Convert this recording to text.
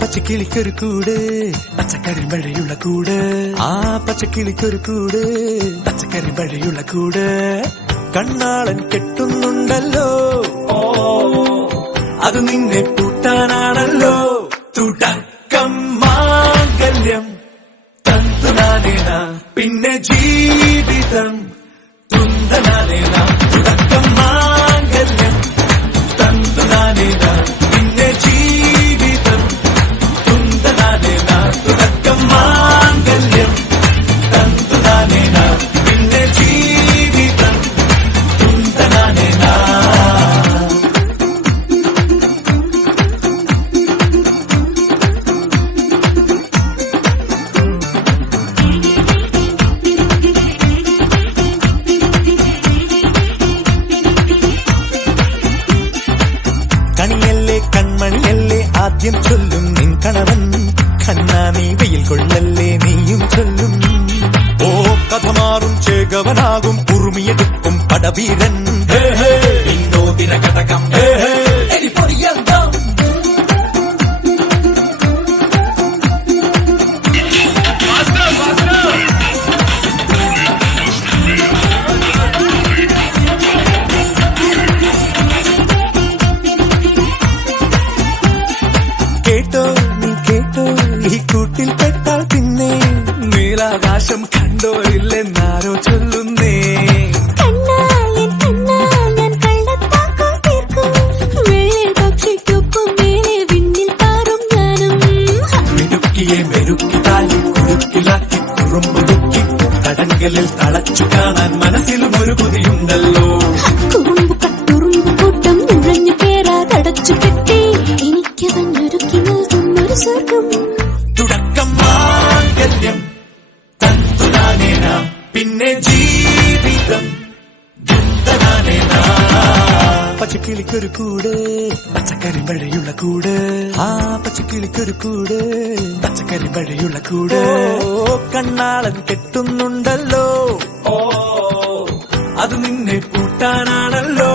പച്ചക്കിളിക്കൊരു കൂട് പച്ചക്കറി മഴയുള്ള കൂട് ആ പച്ചക്കിളിക്കൊരു കൂട് പച്ചക്കറി മഴയുള്ള കൂട് കണ്ണാളൻ കെട്ടുന്നുണ്ടല്ലോ അത് നിന്നെ പൂട്ടാനാണല്ലോ തുടക്കം മാംഗല്യം തന്തുനാനേന പിന്നെ ജീവിതം തുന്തനാനേന തുടക്കം മാംഗല്യം തന്തുനാനേന പിന്നെ ജീവിതം തുന്തനാനേന തുടക്കം മാംഗല്യം തന്തുനാനേന പിന്നെ ജീവിതം തുന്തനാനേന. കണിയല്ലേ കൺമണിയല്ലേ ആദ്യം ചൊല്ലും നിൻ കണവൻ കണ്ണാമീ വെയിൽ കൊള്ളല്ലേ നീയും ചൊല്ലും ഓ കഥ മാറും ചേകവനാകും ഉറുമിയെടുക്കും പടവീരൻ വിനോദിന ഘടകം കേട്ടോ നീ കേട്ടോ ഈ കൂട്ടിൽ പെട്ടാൽ പിന്നെ നീലാകാശം കണ്ടോ ഇല്ലെന്നാരോ ചൊല്ലുന്നേ മെരുക്കിയെ മെരുക്കി താലി കുരുക്കിലാക്കി കുറുമ്പുതുക്കി തടങ്കലിൽ തളച്ചു കാണാൻ മനസ്സിലും ഒരു കൊതിയുണ്ടല്ലോ കൂട്ടം നുഴഞ്ഞു കേറാതടച്ചു കെട്ടി എനിക്ക് തന്നൊരുക്കി നൽകുന്നൊരു സ്വർഗം തുടക്കം മാംഗല്യം തന്തുനാനേന പിന്നെ ജീവിതം തുന്തനാനേന. പച്ചക്കിളിക്കൊരു കൂട് പച്ചക്കറി മഴയുള്ള കൂട് ആ പച്ചക്കിളിക്കൊരു കൂട് പച്ചക്കറി മഴയുള്ള കൂട് കണ്ണാളൻ കെട്ടുന്നുണ്ടല്ലോ അത് നിന്നെ പൂട്ടാനാണല്ലോ